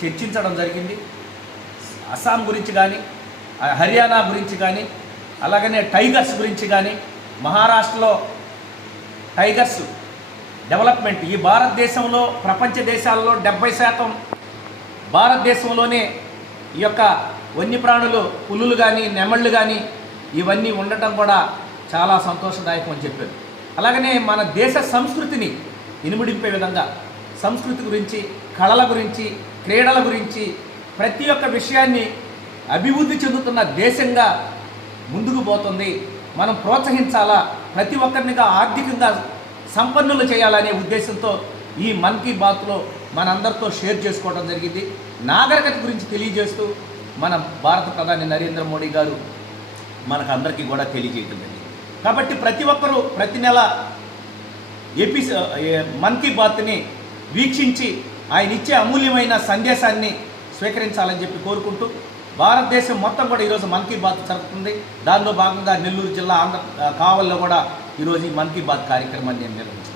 చర్చించడం జరిగింది. అస్సాం గురించి కానీ, హర్యానా గురించి కానీ, అలాగనే టైగర్స్ గురించి కానీ, మహారాష్ట్రలో టైగర్స్ డెవలప్మెంట్ ఈ భారతదేశంలో ప్రపంచ దేశాల్లో 70% భారతదేశంలోనే ఈ యొక్క వన్యప్రాణులు పులులు కానీ నెమళ్ళు కానీ ఇవన్నీ ఉండటం కూడా చాలా సంతోషదాయకం అని చెప్పారు. అలాగనే మన దేశ సంస్కృతిని ఇనుముడింపే విధంగా సంస్కృతి గురించి, కళల గురించి, క్రీడల గురించి ప్రతి ఒక్క విషయాన్ని అభివృద్ధి చెందుతున్న దేశంగా ముందుకు పోతుంది. మనం ప్రోత్సహించాలా, ప్రతి ఒక్కరినిగా ఆర్థికంగా సంపన్నులు చేయాలనే ఉద్దేశంతో ఈ మన్ కీ బాత్లో మనందరితో షేర్ చేసుకోవడం జరిగింది. నాగరికత గురించి తెలియజేస్తూ మన భారత ప్రధాని నరేంద్ర మోడీ గారు మనకందరికీ కూడా తెలియజేయడం జరిగింది. కాబట్టి ప్రతి ఒక్కరూ ప్రతి నెల మన్ కీ బాత్ని వీక్షించి ఆయన ఇచ్చే అమూల్యమైన సందేశాన్ని స్వీకరించాలని చెప్పి కోరుకుంటూ భారతదేశం మొత్తం కూడా ఈరోజు మన్ కీ బాత్ జరుగుతుంది. దానిలో భాగంగా నెల్లూరు జిల్లా కావల్లో కూడా ఈరోజు ఈ మన్ కీ బాత్ కార్యక్రమాన్ని నిర్వహించారు.